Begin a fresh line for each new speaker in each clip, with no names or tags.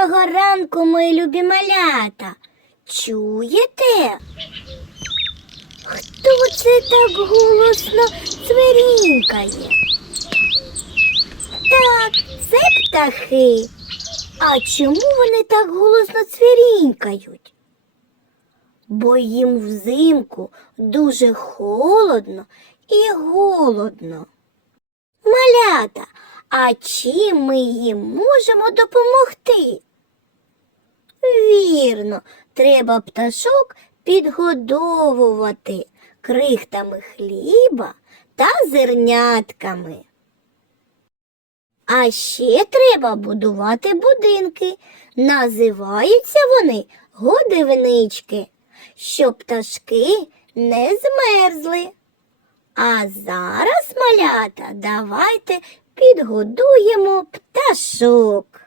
Доброго ранку, мої любі малята. Чуєте? Хто це так голосно цвирінькає? Так, це птахи. А чому вони так голосно цвірінькають? Бо їм взимку дуже холодно і голодно. Малята, а чим ми їм можемо допомогти? Вірно, треба пташок підгодовувати крихтами хліба та зернятками. А ще треба будувати будинки. Називаються вони годівнички, щоб пташки не змерзли. А зараз, малята, давайте підгодуємо пташок.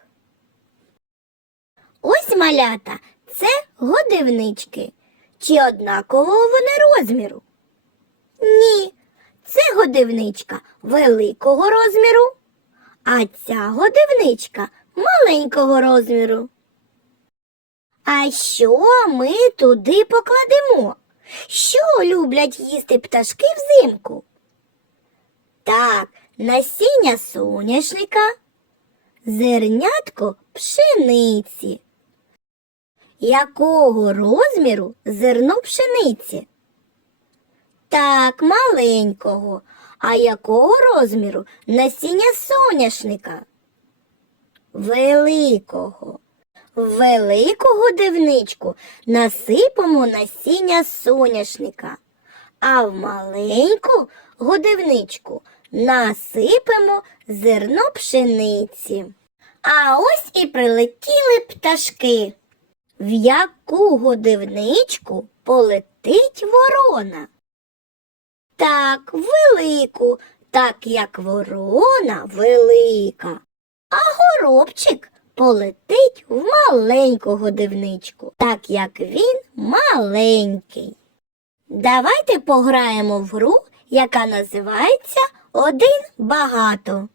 Ось малята це годівнички. Чи однакового вони розміру? Ні, це годівничка великого розміру, а ця годівничка маленького розміру. А що ми туди покладемо? Що люблять їсти пташки взимку? Так, насіння соняшника, зернятко пшениці. Якого розміру зерно пшениці? Так, маленького. А якого розміру насіння соняшника? Великого. В велику годівничку насипемо насіння соняшника, а в маленьку годівничку насипемо зерно пшениці. А ось і прилетіли пташки. В яку годівничку полетить ворона? Так, велику, так як ворона велика, а горобчик полетить в маленьку годівничку, так як він маленький. Давайте пограємо в гру, яка називається Один багато.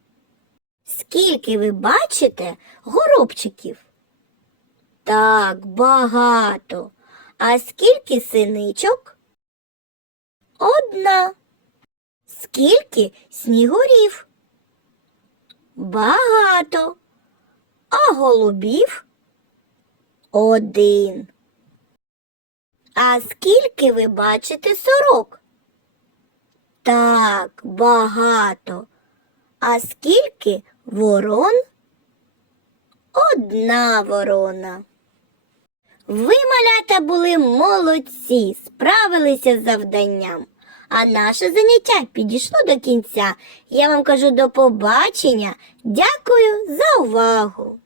Скільки ви бачите горобчиків? Так, багато. А скільки синичок? Одна. Скільки снігурів? Багато. А голубів? Один. А скільки ви бачите сорок? Так, багато. А скільки ворон? Одна ворона. Ви, малята, були молодці, справилися з завданням. А наше заняття підійшло до кінця. Я вам кажу до побачення. Дякую за увагу.